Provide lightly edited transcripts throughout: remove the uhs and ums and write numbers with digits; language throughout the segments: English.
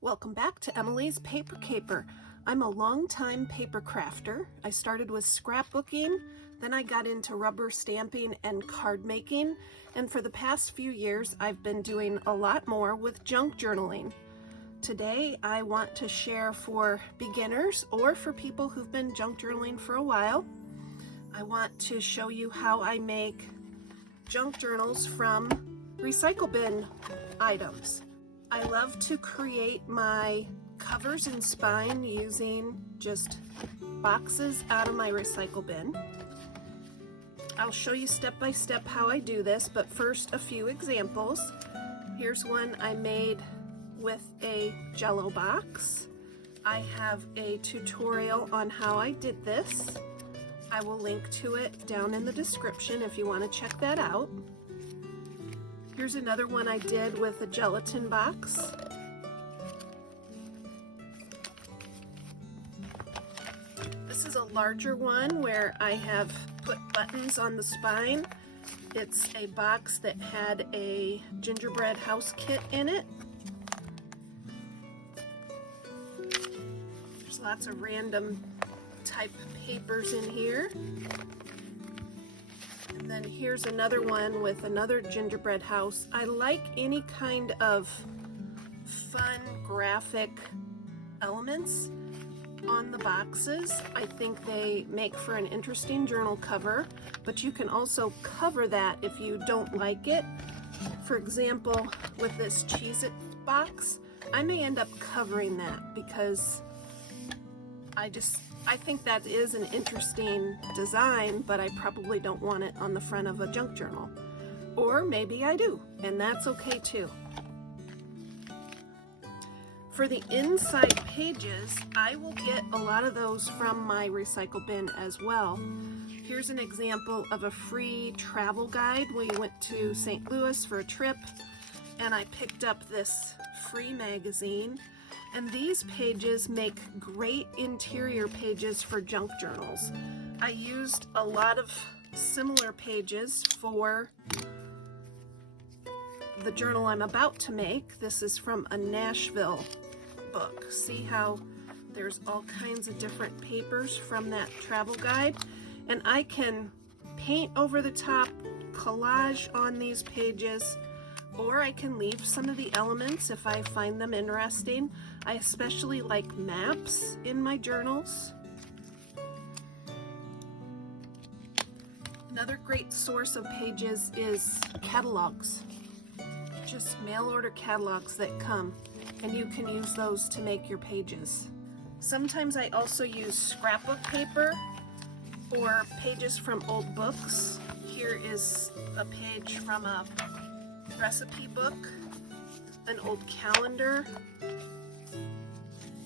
Welcome back to Emilee's Paper Caper. I'm a long-time paper crafter. I started with scrapbooking, then I got into rubber stamping and card making, and for the past few years I've been doing a lot more with junk journaling. Today I want to share for beginners or for people who've been junk journaling for a while. I want to show you how I make junk journals from recycle bin items. I love to create my covers and spine using just boxes out of my recycle bin. I'll show you step by step how I do this, but first a few examples. Here's one I made with a Jello box. I have a tutorial on how I did this. I will link to it down in the description if you want to check that out. Here's another one I did with a gelatin box. This is a larger one where I have put buttons on the spine. It's a box that had a gingerbread house kit in it. There's lots of random type papers in here. And then here's another one with another gingerbread house. I like any kind of fun graphic elements on the boxes. I think they make for an interesting journal cover, but you can also cover that if you don't like it. For example, with this Cheez-It box, I may end up covering that because I think that is an interesting design, but I probably don't want it on the front of a junk journal. Or maybe I do, and that's okay too. For the inside pages, I will get a lot of those from my recycle bin as well. Here's an example of a free travel guide. We went to St. Louis for a trip, and I picked up this free magazine. And these pages make great interior pages for junk journals. I used a lot of similar pages for the journal I'm about to make. This is from a Nashville book. See how there's all kinds of different papers from that travel guide? And I can paint over the top, collage on these pages, or I can leave some of the elements if I find them interesting. I especially like maps in my journals. Another great source of pages is catalogs. Just mail order catalogs that come, and you can use those to make your pages. Sometimes I also use scrapbook paper or pages from old books. Here is a page from a recipe book, an old calendar,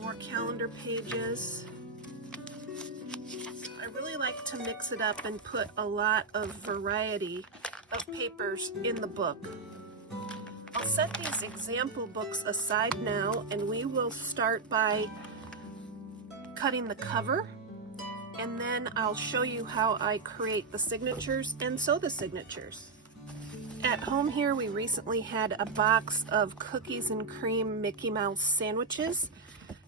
more calendar pages. So I really like to mix it up and put a lot of variety of papers in the book. I'll set these example books aside now, and we will start by cutting the cover, and then I'll show you how I create the signatures and sew the signatures. At home here, we recently had a box of cookies and cream Mickey Mouse sandwiches,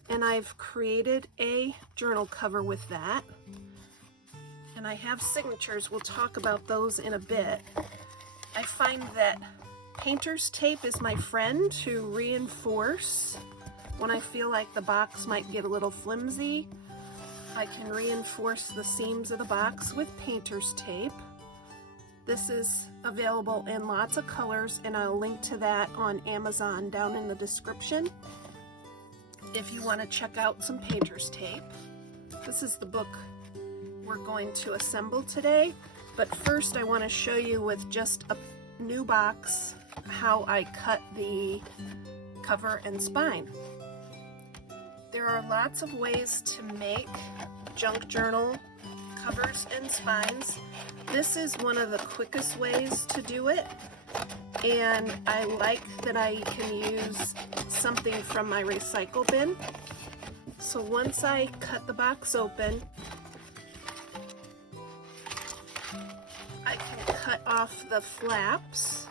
and I've created a journal cover with that. And I have signatures. We'll talk about those in a bit. I find that painter's tape is my friend to reinforce when I feel like the box might get a little flimsy. I can reinforce the seams of the box with painter's tape. This is available in lots of colors, and I'll link to that on Amazon down in the description if you want to check out some painter's tape. This is the book we're going to assemble today, but first I want to show you with just a new box how I cut the cover and spine. There are lots of ways to make junk journal covers and spines. This is one of the quickest ways to do it, and I like that I can use something from my recycle bin. So once I cut the box open, I can cut off the flaps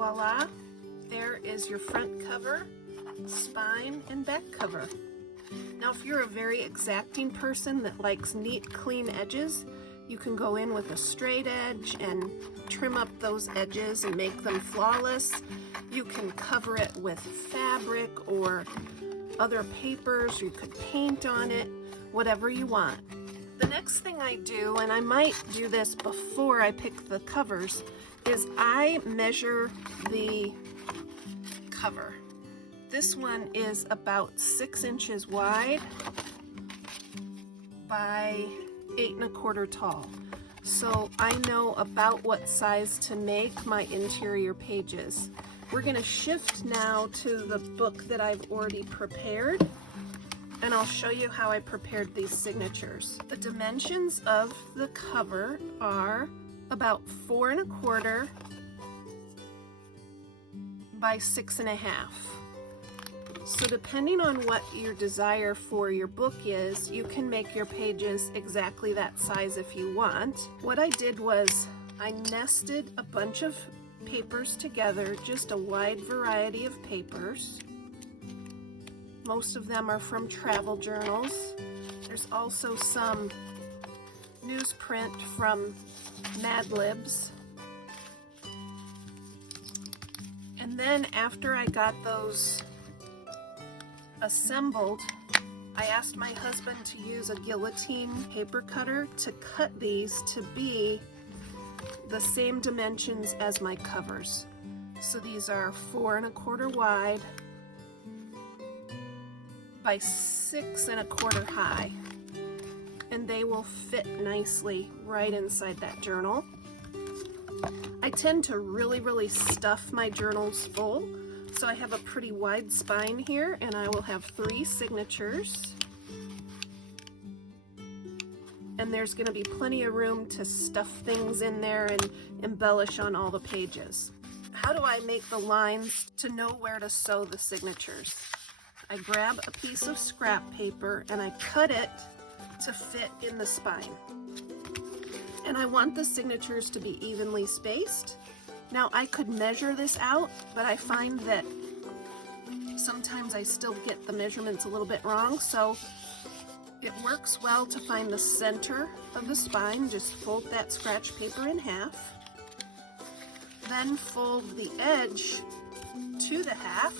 voila, there is your front cover, spine, and back cover. Now if you're a very exacting person that likes neat, clean edges, you can go in with a straight edge and trim up those edges and make them flawless. You can cover it with fabric or other papers, you could paint on it, whatever you want. The next thing I do, and I might do this before I pick the covers, is I measure the cover. This one is about 6 inches wide by 8 1/4 tall. So I know about what size to make my interior pages. We're gonna shift now to the book that I've already prepared, and I'll show you how I prepared these signatures. The dimensions of the cover are about 4 1/4 by 6 1/2. So depending on what your desire for your book is, you can make your pages exactly that size if you want. What I did was I nested a bunch of papers together, just a wide variety of papers. Most of them are from travel journals. There's also some newsprint from Mad Libs. And then after I got those assembled, I asked my husband to use a guillotine paper cutter to cut these to be the same dimensions as my covers. So these are 4 1/4 wide by 6 1/4 high, and they will fit nicely right inside that journal. I tend to really stuff my journals full, so I have a pretty wide spine here, and I will have 3 signatures. And there's going to be plenty of room to stuff things in there and embellish on all the pages. How do I make the lines to know where to sew the signatures? I grab a piece of scrap paper and I cut it to fit in the spine. And I want the signatures to be evenly spaced. Now I could measure this out, but I find that sometimes I still get the measurements a little bit wrong, so it works well to find the center of the spine. Just fold that scratch paper in half. Then fold the edge to the half,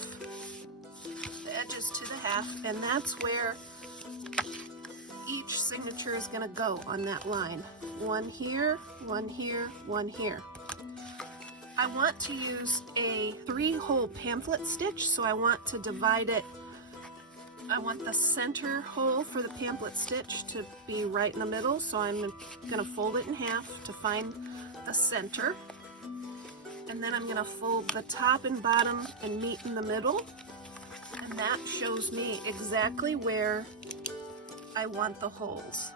the edges to the half, and that's where each signature is going to go on that line. One here, one here, one here. I want to use a 3-hole pamphlet stitch, so I want to divide it. I want the center hole for the pamphlet stitch to be right in the middle, so I'm going to fold it in half to find the center. And then I'm going to fold the top and bottom and meet in the middle. And that shows me exactly where I want the holes.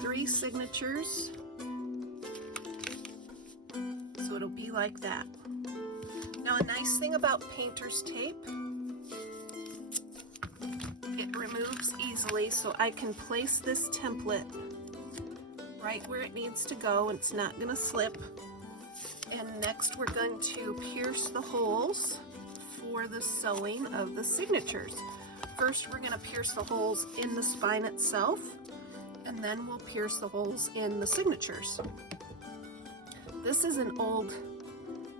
Three signatures. So it'll be like that. Now a nice thing about painter's tape, it removes easily, so I can place this template right where it needs to go and it's not going to slip. And next we're going to pierce the holes for the sewing of the signatures. First we're going to pierce the holes in the spine itself, and then we'll pierce the holes in the signatures. This is an old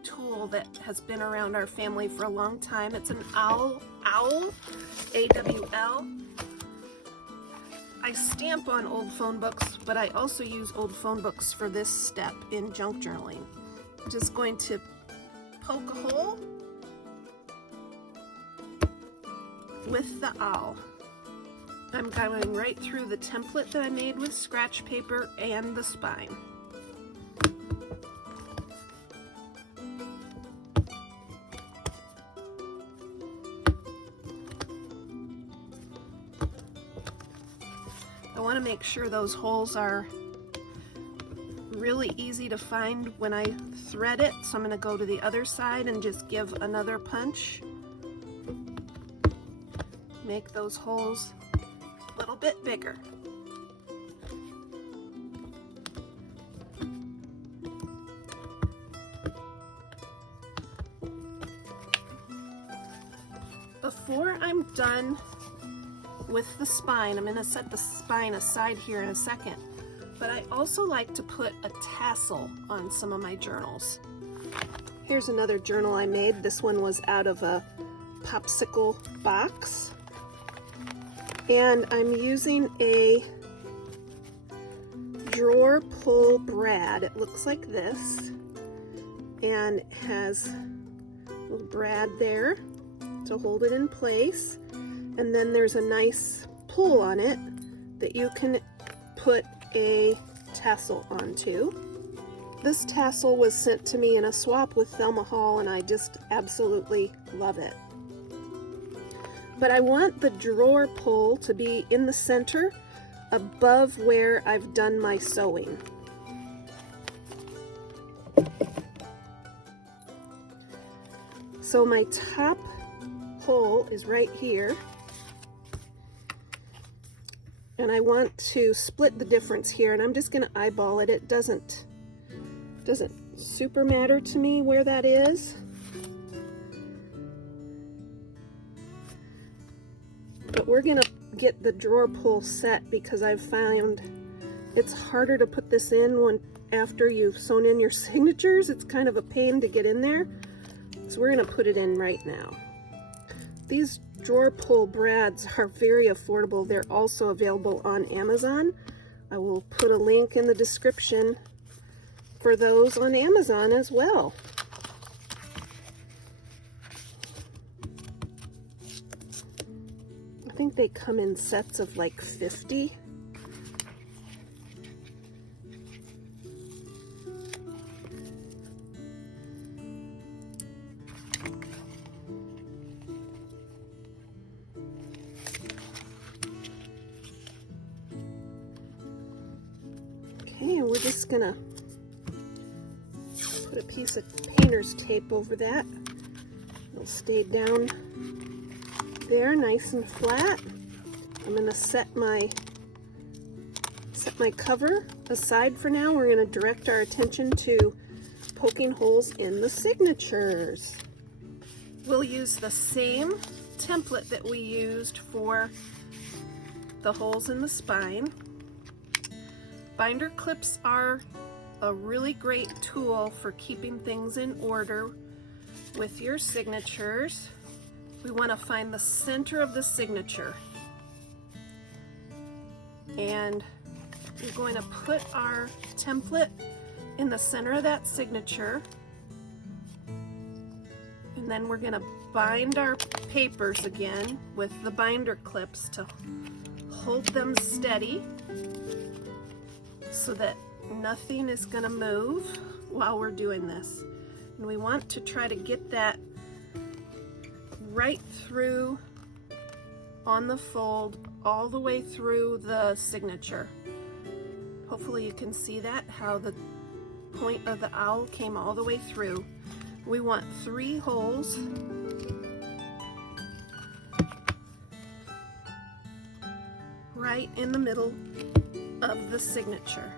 tool that has been around our family for a long time. It's an owl, A-W-L. I stamp on old phone books, but I also use old phone books for this step in junk journaling. I'm just going to poke a hole with the owl. I'm going right through the template that I made with scratch paper and the spine. I want to make sure those holes are really easy to find when I thread it, so I'm going to go to the other side and just give another punch. Make those holes a little bit bigger. Before I'm done with the spine, I'm going to set the spine aside here in a second, but I also like to put a tassel on some of my journals. Here's another journal I made. This one was out of a popsicle box, and I'm using a drawer pull brad. It looks like this, and it has a little brad there to hold it in place, and then there's a nice pull on it that you can put a tassel onto. This tassel was sent to me in a swap with Thelma Hall, and I just absolutely love it. But I want the drawer pull to be in the center above where I've done my sewing. So my top hole is right here, and I want to split the difference here, and I'm just going to eyeball it. It doesn't super matter to me where that is. But we're going to get the drawer pull set because I've found it's harder to put this in after you've sewn in your signatures. It's kind of a pain to get in there. So we're going to put it in right now. These drawer pull brads are very affordable. They're also available on Amazon. I will put a link in the description for those on Amazon as well. I think they come in sets of like 50. Okay, and we're just gonna put a piece of painter's tape over that. It'll stay down there nice and flat. I'm going to set my cover aside for now. We're going to direct our attention to poking holes in the signatures. We'll use the same template that we used for the holes in the spine. Binder clips are a really great tool for keeping things in order with your signatures. We want to find the center of the signature, and we're going to put our template in the center of that signature, and then we're going to bind our papers again with the binder clips to hold them steady so that nothing is going to move while we're doing this. And we want to try to get that right through on the fold all the way through the signature. Hopefully you can see that, how the point of the owl came all the way through. We want 3 holes right in the middle of the signature.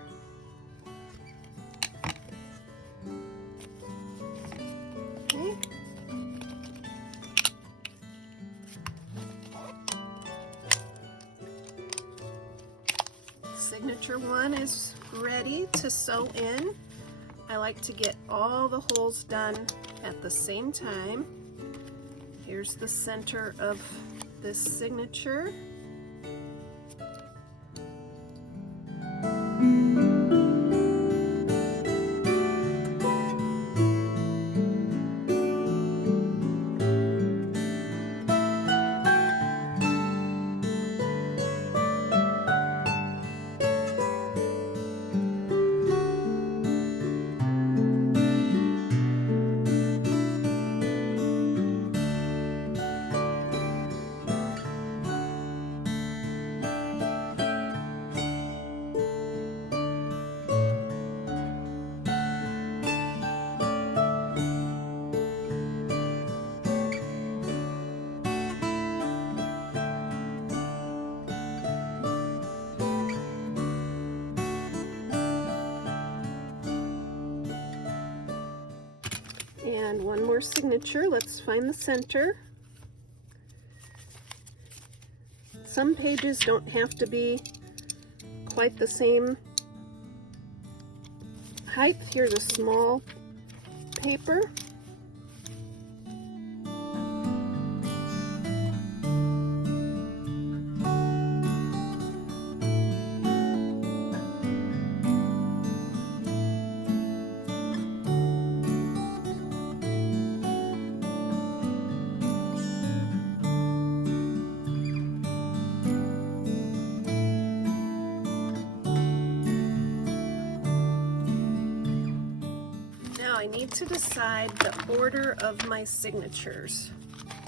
Okay. Signature 1 is ready to sew in. I like to get all the holes done at the same time. Here's the center of this signature. And one more signature. Let's find the center. some pages don't have to be quite the same height. Here's a small paper. I need to decide the order of my signatures.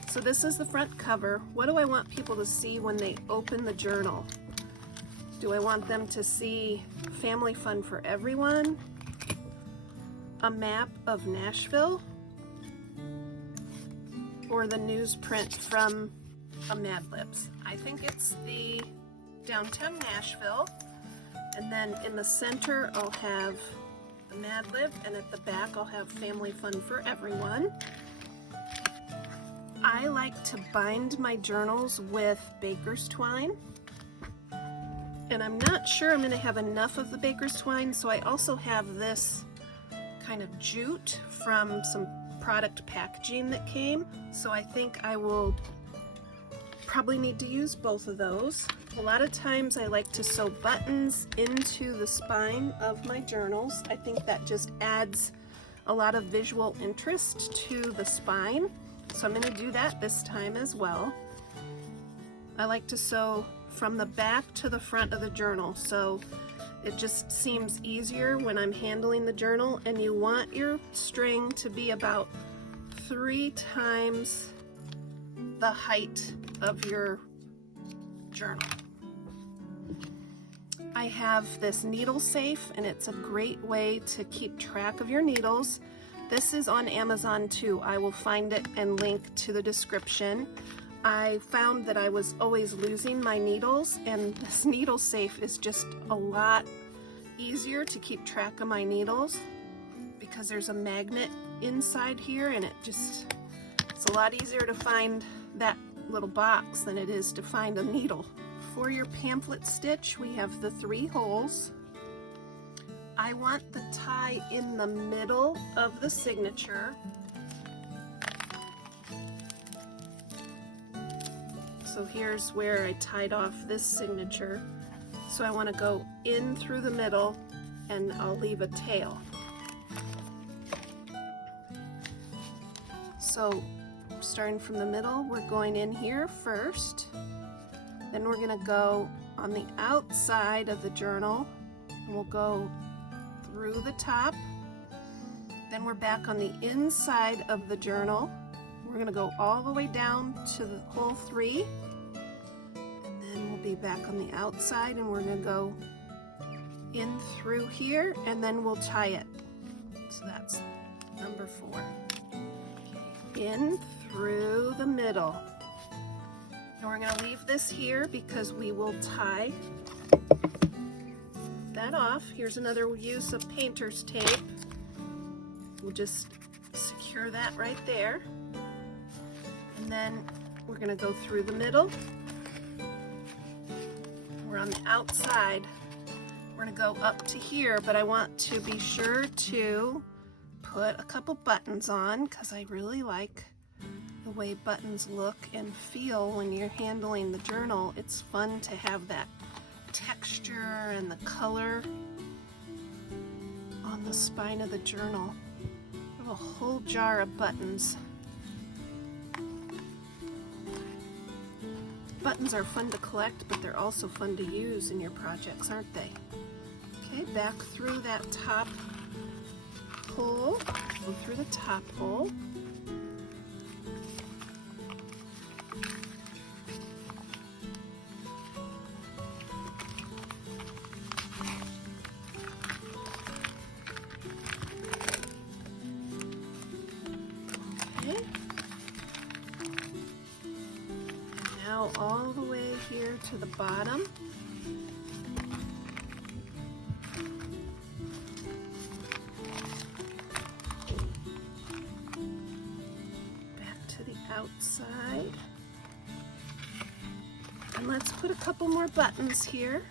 So this is the front cover. What do I want people to see when they open the journal? Do I want them to see Family Fun for Everyone? A map of Nashville? Or the newsprint from a Mad Libs? I think it's the Downtown Nashville. And then in the center I'll have the Mad Lib, and at the back I'll have Family Fun for Everyone. I like to bind my journals with baker's twine, and I'm not sure I'm going to have enough of the baker's twine, so I also have this kind of jute from some product packaging that came, so I think I will probably need to use both of those. A lot of times I like to sew buttons into the spine of my journals. I think that just adds a lot of visual interest to the spine. So I'm going to do that this time as well. I like to sew from the back to the front of the journal, so it just seems easier when I'm handling the journal, and you want your string to be about 3 times the height of your journal. I have this needle safe, and it's a great way to keep track of your needles. This is on Amazon too. I will find it and link to the description. I found that I was always losing my needles, and this needle safe is just a lot easier to keep track of my needles because there's a magnet inside here, and it's a lot easier to find that little box than it is to find a needle. For your pamphlet stitch, we have the 3 holes. I want the tie in the middle of the signature. So here's where I tied off this signature. So I want to go in through the middle, and I'll leave a tail. So starting from the middle, we're going in here first. Then we're going to go on the outside of the journal, and we'll go through the top. Then we're back on the inside of the journal. We're going to go all the way down to the hole 3, and then we'll be back on the outside, and we're going to go in through here, and then we'll tie it. So that's number 4. In through the middle. And we're going to leave this here because we will tie that off. Here's another use of painter's tape. We'll just secure that right there. And then we're going to go through the middle. We're on the outside. We're going to go up to here, but I want to be sure to put a couple buttons on because I really like the way buttons look and feel when you're handling the journal. It's fun to have that texture and the color on the spine of the journal. I have a whole jar of buttons. Buttons are fun to collect, but they're also fun to use in your projects, aren't they? Okay, back through that top hole, go through the top hole. Now all the way here to the bottom. Back to the outside. And let's put a couple more buttons here.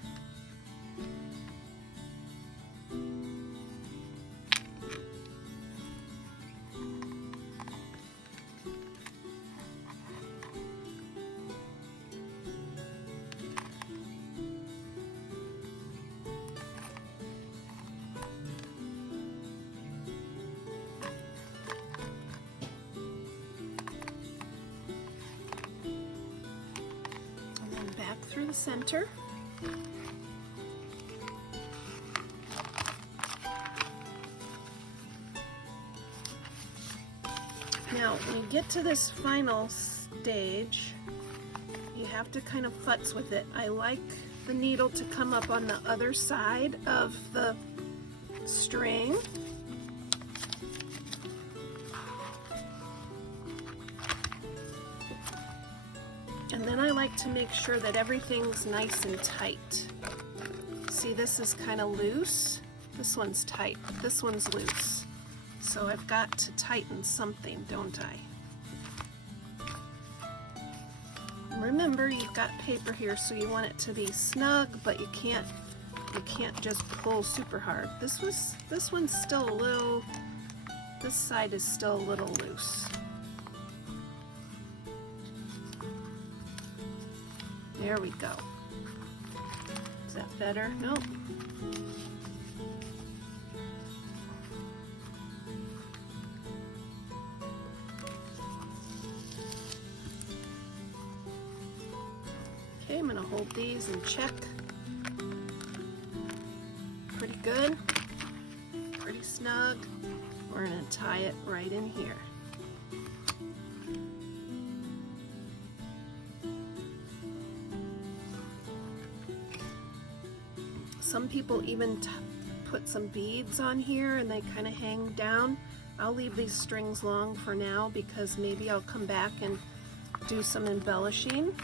Back through the center. Now, when you get to this final stage, you have to kind of futz with it. I like the needle to come up on the other side of the string. And then I like to make sure that everything's nice and tight. See, this is kind of loose. This one's tight. This one's loose. So I've got to tighten something, don't I? Remember, you've got paper here, so you want it to be snug, but you can't just pull super hard. This one's still a little, this side is still a little loose. There we go. Is that better? Nope. Okay, I'm going to hold these and check. Pretty good. Pretty snug. We're going to tie it right in here. Some people even put some beads on here and they kind of hang down. I'll leave these strings long for now because maybe I'll come back and do some embellishing.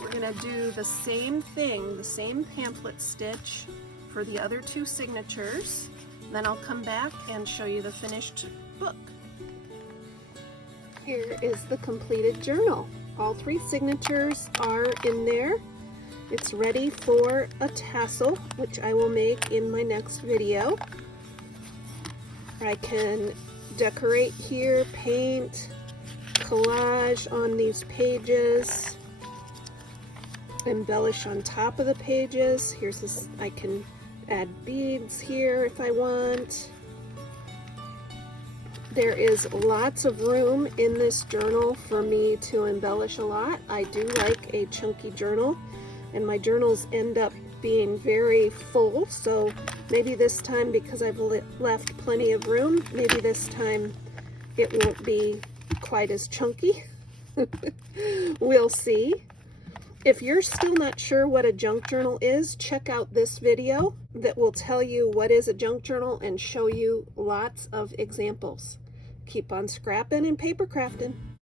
We're going to do the same thing, the same pamphlet stitch for the other two signatures. Then I'll come back and show you the finished book. Here is the completed journal. All three signatures are in there. It's ready for a tassel, which I will make in my next video. I can decorate here, paint, collage on these pages, embellish on top of the pages. Here's this, I can add beads here if I want. There is lots of room in this journal for me to embellish a lot. I do like a chunky journal, and my journals end up being very full, so maybe this time, because I've left plenty of room, maybe this time it won't be quite as chunky. We'll see. If you're still not sure what a junk journal is, check out this video that will tell you what is a junk journal and show you lots of examples. Keep on scrapping and paper crafting.